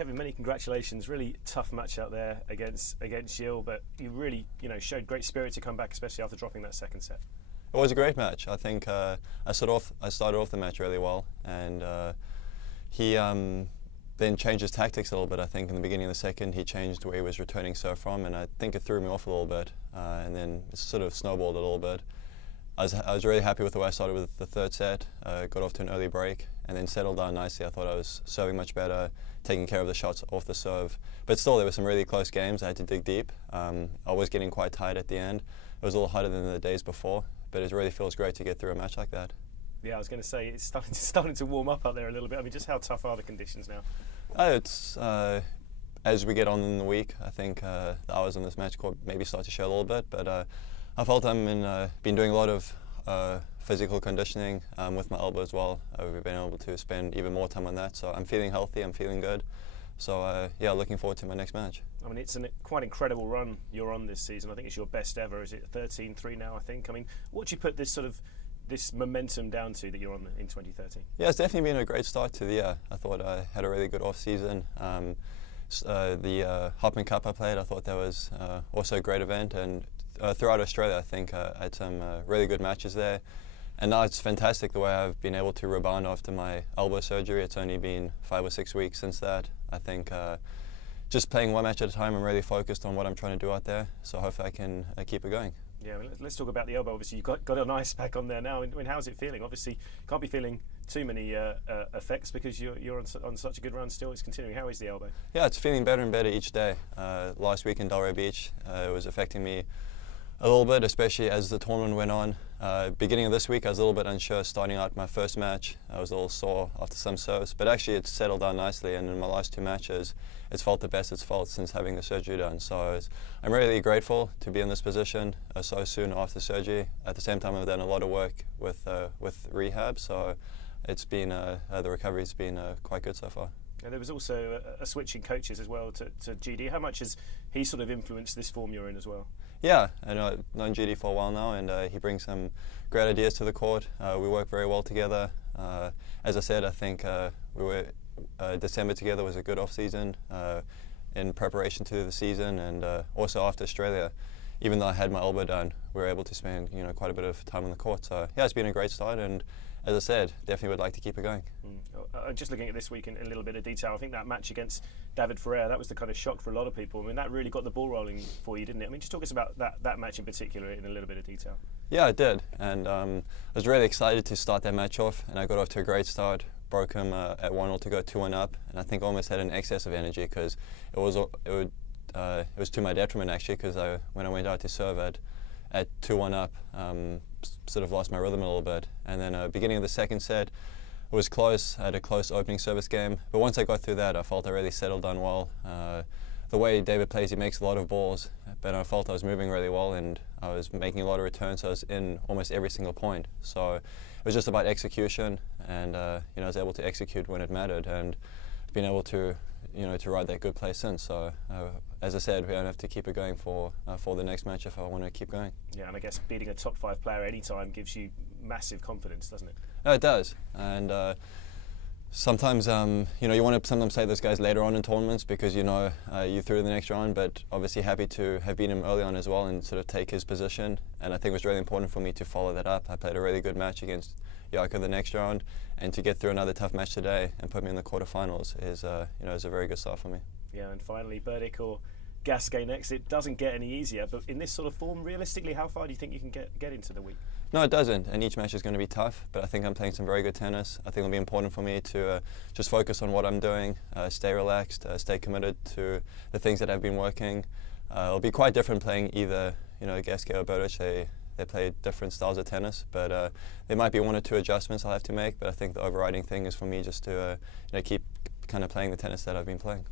Kevin, many congratulations. Really tough match out there against Gilles, but you really showed great spirit to come back, especially after dropping that second set. It was a great match. I think I started off the match really well, and he then changed his tactics a little bit. I think in the beginning of the second he changed where he was returning serve from, and I think it threw me off a little bit, and then it sort of snowballed a little bit. I was really happy with the way I started with the third set, got off to an early break and then settled down nicely. I thought I was serving much better, taking care of the shots off the serve. But still, there were some really close games. I had to dig deep. I was getting quite tired at the end. It was a little harder than the days before, but it really feels great to get through a match like that. Yeah, I was going to say, it's starting to warm up out there a little bit. I mean, just how tough are the conditions now? It's as we get on in the week, I think the hours on this match court maybe start to show a little bit, but I felt I've been doing a lot of physical conditioning with my elbow as well. We've been able to spend even more time on that, so I'm feeling healthy, I'm feeling good. So yeah, looking forward to my next match. I mean, it's a quite incredible run you're on this season. I think it's your best ever. Is it 13-3 now, I think? I mean, what do you put this momentum down to that you're on in 2013? Yeah, it's definitely been a great start to the year. I thought I had a really good off-season. The Hopman Cup I played, I thought that was also a great event, and throughout Australia I think I had some really good matches there. And now it's fantastic the way I've been able to rebound after my elbow surgery. It's only been 5 or 6 weeks since that. I think just playing one match at a time, I'm really focused on what I'm trying to do out there, so hopefully I can keep it going. Yeah, well, let's talk about the elbow. Obviously, you've got an ice pack on there now. I mean, how's it feeling? Obviously, you can't be feeling too many effects because you're on such a good run still. It's continuing. How is the elbow? Yeah, it's feeling better and better each day. Last week in Delray Beach, it was affecting me a little bit, especially as the tournament went on. Beginning of this week, I was a little bit unsure starting out my first match. I was a little sore after some serves, but actually it's settled down nicely, and in my last 2 matches, it's felt the best it's felt since having the surgery done. So I'm really grateful to be in this position so soon after surgery. At the same time, I've done a lot of work with rehab, so it's been the recovery's been quite good so far. There was also a switch in coaches as well to GD. How much has he sort of influenced this form you're in as well? Yeah, I've known GD for a while now, and he brings some great ideas to the court. We work very well together. As I said, I think December together was a good off-season in preparation to the season, and also after Australia. Even though I had my elbow done, we were able to spend quite a bit of time on the court. So yeah, it's been a great start, and as I said, definitely would like to keep it going. Just looking at this week in a little bit of detail, I think that match against David Ferrer, that was the kind of shock for a lot of people. I mean, that really got the ball rolling for you, didn't it? I mean, just talk us about that match in particular in a little bit of detail. Yeah, I did, and I was really excited to start that match off, and I got off to a great start. Broke him at 1-0 to go 2-1 up, and I think almost had an excess of energy because it was to my detriment actually, because when I went out to serve at 2-1 up, sort of lost my rhythm a little bit. And then beginning of the second set, it was close. I had a close opening service game, but once I got through that, I felt I really settled down well. The way David plays, he makes a lot of balls, but I felt I was moving really well, and I was making a lot of returns, so I was in almost every single point. So it was just about execution, and I was able to execute when it mattered, and been able to to ride that good play since. So as I said, we don't have to keep it going for the nenext match if I want to keep going. Yeah, and I guess beating a top 5 player any time gives you massive confidence, doesn't it? No, it does, and sometimes you want to sometimes play those guys later on in tournaments because you through the next round, but obviously happy to have beaten him early on as well and sort of take his position. And I think it was really important for me to follow that up. I played a really good match against Jaco the next round, and to get through another tough match today and put me in the quarterfinals is is a very good start for me. Yeah, and finally Berdych or Gasquet next. It doesn't get any easier, but in this sort of form, realistically, how far do you think you can get into the week? No, it doesn't, and each match is going to be tough, but I think I'm playing some very good tennis. I think it'll be important for me to just focus on what I'm doing, stay relaxed, stay committed to the things that I've been working. It'll be quite different playing either Gasquet or Berdych. They play different styles of tennis, but there might be 1 or 2 adjustments I'll have to make, but I think the overriding thing is for me just to keep kind of playing the tennis that I've been playing.